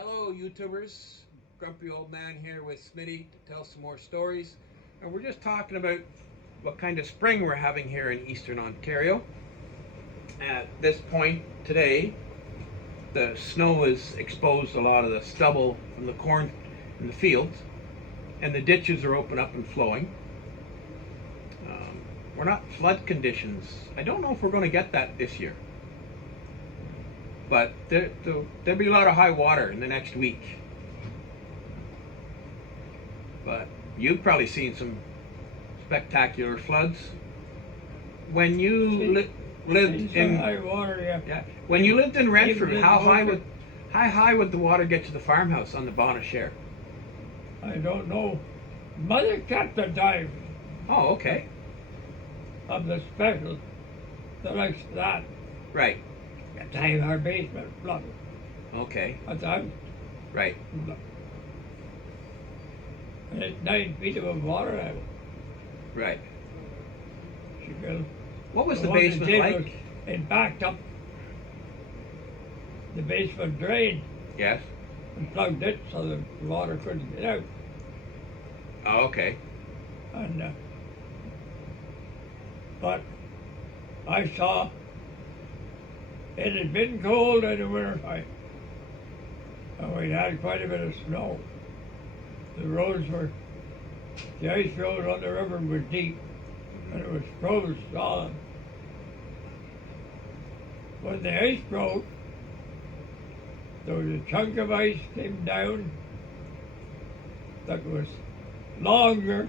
Hello, YouTubers. Grumpy Old Man here with Smitty to tell some more stories. And we're just talking about what kind of spring we're having here in Eastern Ontario. At this point today, the snow has exposed a lot of the stubble from the corn in the fields, and the ditches are open up and flowing. We're not flood conditions. I don't know if we're going to get that this year. But there'll be a lot of high water in the next week. But you've probably seen some spectacular floods. When you lived in high water, yeah, when you lived in Renfrew, how high would the water get to the farmhouse on the Bonachère? I don't know. Mother kept the time Oh, okay, of the special, the next to that. right, The time our basement flooded. okay, At time, right, and it's 9 feet of water level. right. She built. What was the one that basement did like? was it backed up the basement drain Yes. and plugged it so the water couldn't get out. Oh, okay. And but I saw it had been cold in the winter time, and we had quite a bit of snow. The ice road on the river was deep, and it was frozen solid. When the ice broke, there was a chunk of ice came down that was longer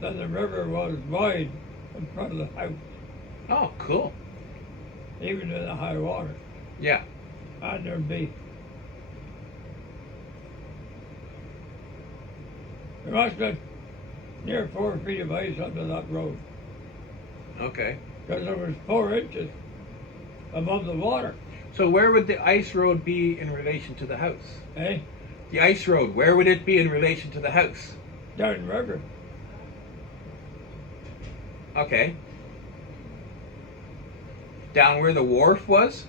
than the river was wide in front of the house, Oh, cool. even in the high water. Yeah. And there must have been near 4 feet of ice under that road, Okay. because there was 4 inches above the water. So where would the ice road be in relation to the house? Eh? The ice road, where would it be in relation to the house? Down the river. Okay. Down where the wharf was?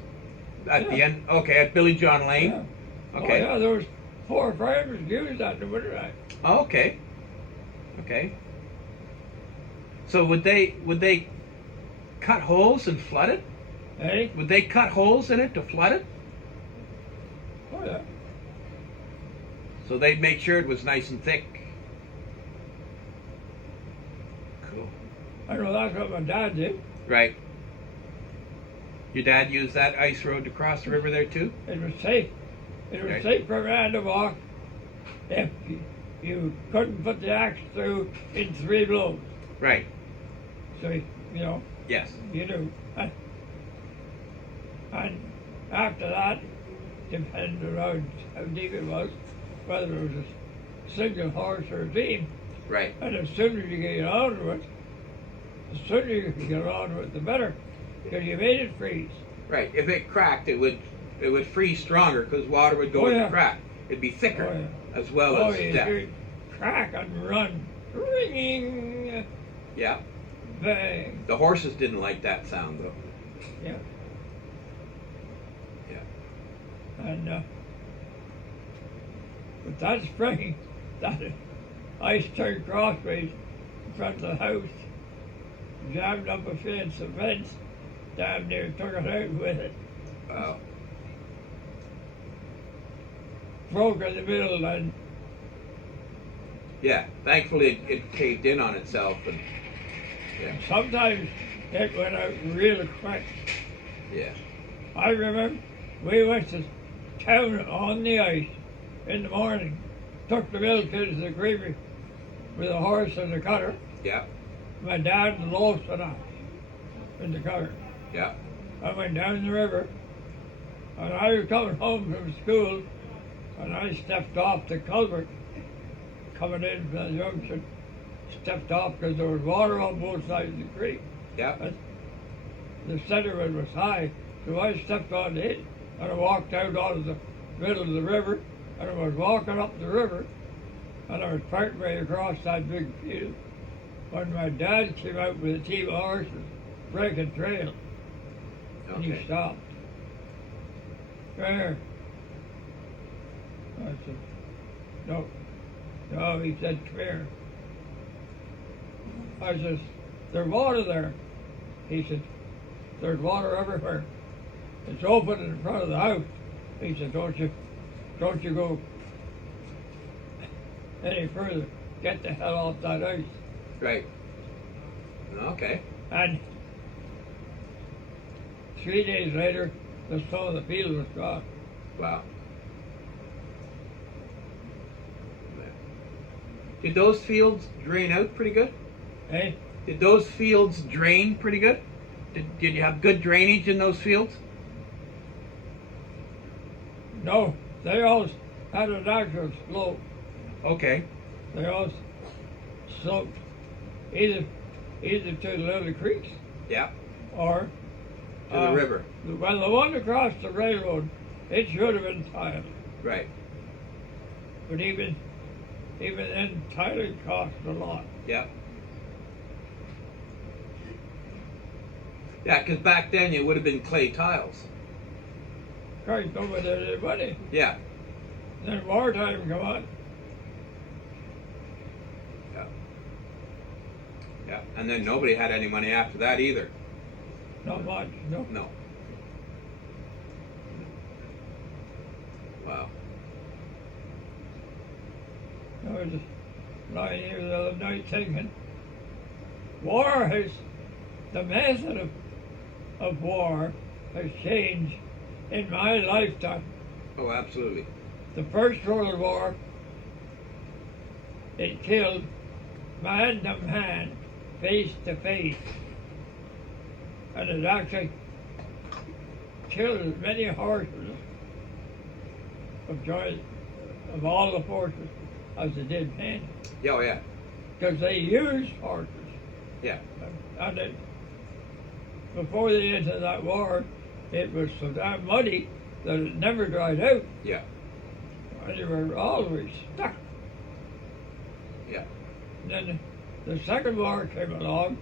At the Yeah. end? Okay, at Billy John Lane? Yeah. Okay. Oh, yeah, there was 4 farmers used that in the winter time. Oh, okay. Okay. So would they cut holes and flood it? Eh? Would they cut holes in it to flood it? Oh, yeah. So they'd make sure it was nice and thick. Cool. I know that's what my dad did. Right. Your dad used that ice road to cross the river there too? It was safe. It was Right. safe for a man to walk if you couldn't put the axe through in 3 blows. Right. So, you know, Yes. you do. And after that, depending on how deep it was, whether it was a single horse or a team, Right. and as soon as you get onto it, the sooner you can get onto it, the better, because you made it freeze. Right. If it cracked, it would freeze stronger because water would go Oh, in the yeah. crack. It'd be thicker Oh, yeah. as well Oh, as you depth. hear it crack and run, ringing, Yeah. bang. The horses didn't like that sound though. Yeah. Yeah. And but that spring, that ice turned crossways in front of the house, jammed up a fence, damn near took it out with it. Wow. Broke in the middle, and Yeah. Thankfully, it caved in on itself, and yeah. sometimes it went out real quick. Yeah. I remember we went to town on the ice in the morning, took the milk into the creamery with a horse and a cutter. Yeah. My dad and Lois and I in the cutter. Yeah. I went down the river, and I was coming home from school, and I stepped off the culvert coming in from the junction. Stepped off because there was water on both sides of the creek. Yeah. And the center of it was high, so I stepped on it, and I walked out onto the middle of the river, and I was walking up the river, and I was partway across that big field when my dad came out with a team of horses breaking trail. And he Okay. stopped. There. said, no. No, he said, come here. I says, there's water there. He said, there's water everywhere. It's open in front of the house. He said, don't you go any further. Get the hell off that ice. Right. Okay. And 3 days later, the snow of the field was gone. Wow. Did those fields drain out pretty good? Eh? Did those fields drain pretty good? Did you have good drainage in those fields? No, they all had a natural slope. Okay. They all sloped either to the little creeks Yeah. or To the river. Well, the one across the railroad, it should have been tiled. Right. But even then, tiling cost a lot. Yeah. Yeah, because back then it would have been clay tiles. Christ, nobody had any money. Yeah. Then wartime come on. Yeah. Yeah. And then nobody had any money after that either. Not much, no. No. Wow. I was just lying here the other night thinking, war has, the method of war has changed in my lifetime. Oh, absolutely. The First World War, it killed man to man, face to face. And it actually killed as many horses of all the forces as it did men. Yeah, oh, yeah. Because they used horses. Yeah. And before they entered that war, it was so damn muddy that it never dried out. Yeah. And they were always stuck. Yeah. And then the Second War came along,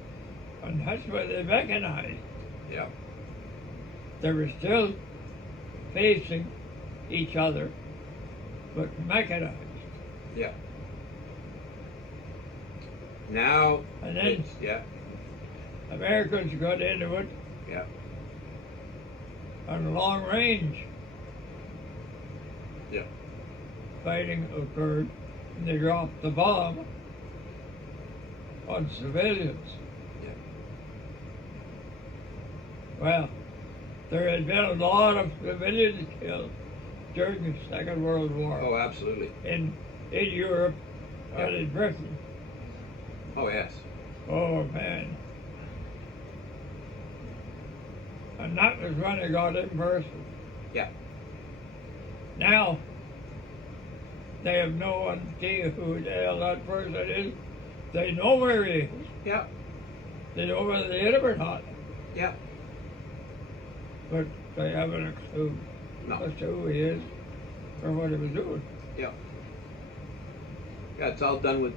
and that's where they mechanized. Yeah. They were still facing each other, but mechanized. Yeah. Now, And then it's, yeah. Americans got into it Yeah. on long range. Yeah. Fighting occurred, and they dropped the bomb on civilians. Yeah. Well, there had been a lot of civilians killed during the Second World War Oh, absolutely. in Europe and in Britain. Oh, yes. Oh man. And that was when it got impersonal. Yeah. Now, they have no idea who the hell that person is. They know where he is. Yeah. They know whether they hit him or not. Yeah. But they haven't a clue No. as to who he is or what he was doing. Yeah. Yeah, it's all done with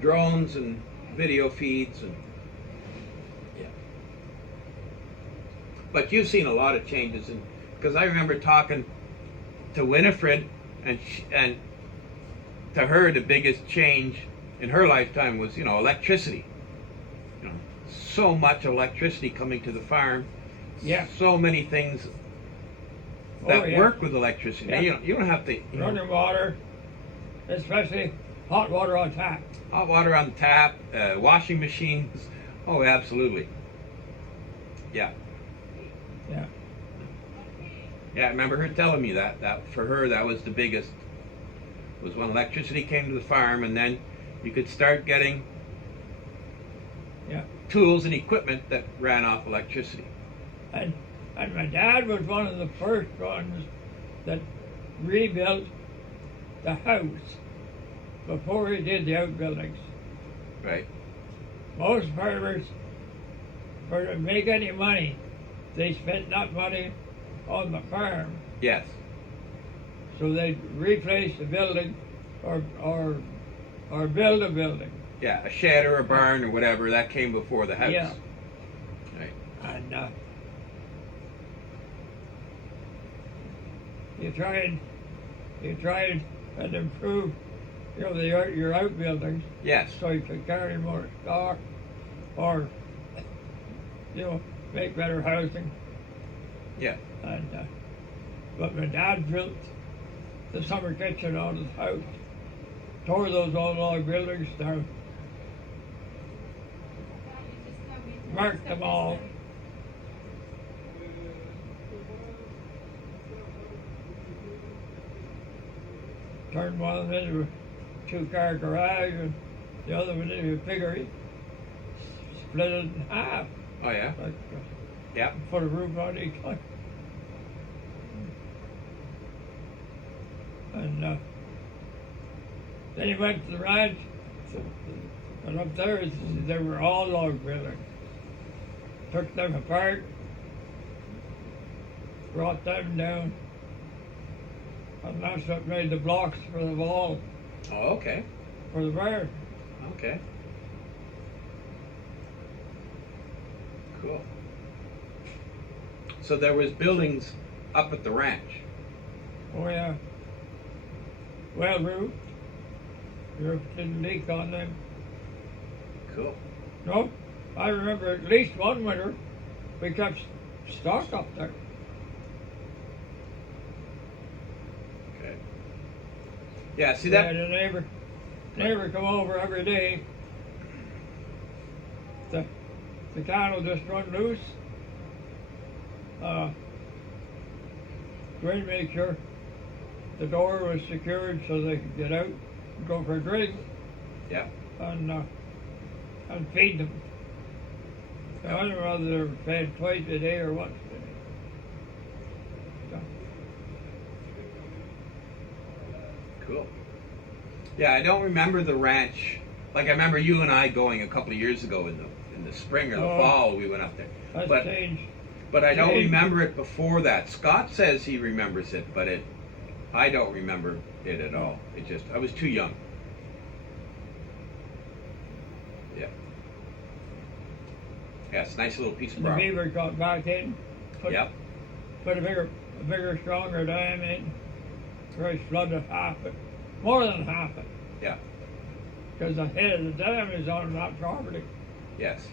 drones and video feeds and yeah. But you've seen a lot of changes, and because I remember talking to Winifred, and to her the biggest change in her lifetime was electricity. So much electricity coming to the farm. Yeah. So many things that yeah. work with electricity. Yeah. You don't have to Running water, especially hot water on tap. hot water on tap, washing machines. Oh, absolutely. Yeah. Yeah. Yeah, I remember her telling me that for her that was the biggest, was when electricity came to the farm, and then you could start getting tools and equipment that ran off electricity. And my dad was one of the first ones that rebuilt the house before he did the outbuildings. Right. Most farmers, to make any money, they spent that money on the farm. Yes. So they'd replace the building or build a building. Yeah, a shed or a barn or whatever, that came before the house. Yeah. Right. And you you tried and improved, your outbuildings Yes. so you could carry more stock or, make better housing. Yeah. And but my dad built the summer kitchen on his house, tore those old log buildings down, marked them all. Turned one of them into a 2-car garage and the other one into a piggery. Split it in half. Oh yeah. Like, Yeah. put a roof on each one. And then he went to the ranch, and up there they were all log buildings. Took them apart, brought them down, and that's what made the blocks for the wall Oh, okay. for the barn. Okay. Cool. So there was buildings up at the ranch. Oh yeah. Well roofed. The roof didn't leak on them. Cool. No, I remember at least one winter we kept stock up there. Okay. Yeah. See We had that? a neighbor come over every day. The cattle just run loose. We'd make sure the door was secured so they could get out and go for a drink Yeah. and feed them. I don't know whether they were fed twice a day or once a day. So, Cool. Yeah, I don't remember the ranch. Like I remember you and I going a couple of years ago in the spring or the Oh. fall. We went up there. that's But changed. But I don't Changed. remember it before that. Scott says he remembers it, but I don't remember it at all. I was too young. Yeah. Yeah, it's a nice little piece of And the property. beaver got back in, put Yep. a bigger, stronger dam in, where he flooded half it, more than half it, Yeah. because the head of the dam is on that property. Yes.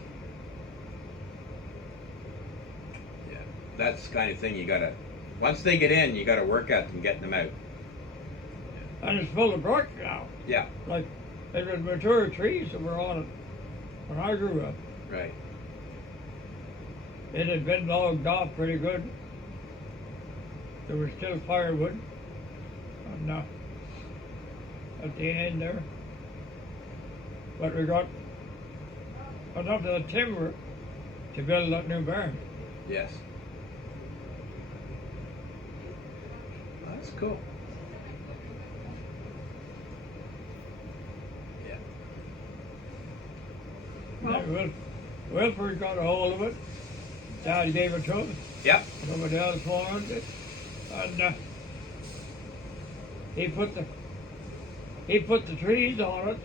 Yeah. That's the kind of thing you gotta. Once they get in, you gotta work at them getting them out. And it's full of brush now. Yeah. Like, it was mature trees that were on it when I grew up. Right. It had been logged off pretty good. There was still firewood and, at the end there. But we got enough of the timber to build that new barn. Yes. Well, that's cool. Yeah. Then Wilford got a hold of it. Dad gave it to him. Yep. Nobody else wanted it. And he put the trees on it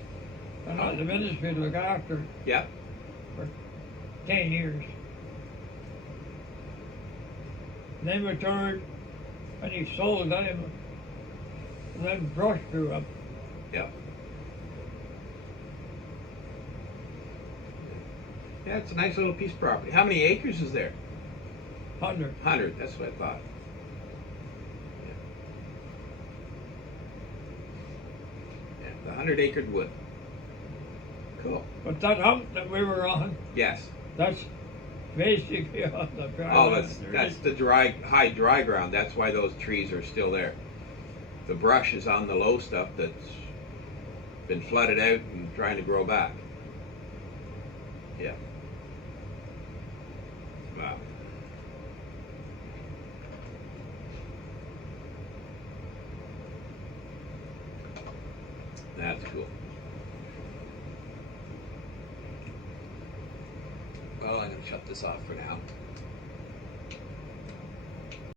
and let the ministry look after it Yep. for 10 years. And then returned and he sold them. And then brush grew up. Yep. Yeah, it's a nice little piece of property. How many acres is there? 100. 100. That's what I thought. Yeah, the 100-acre wood. Cool. But that hump that we were on, Yes. that's basically on the dry Oh, land. that's the high dry ground. That's why those trees are still there. The brush is on the low stuff that's been flooded out and trying to grow back. Yeah. Wow. That's cool. Well, I'm going to shut this off for now.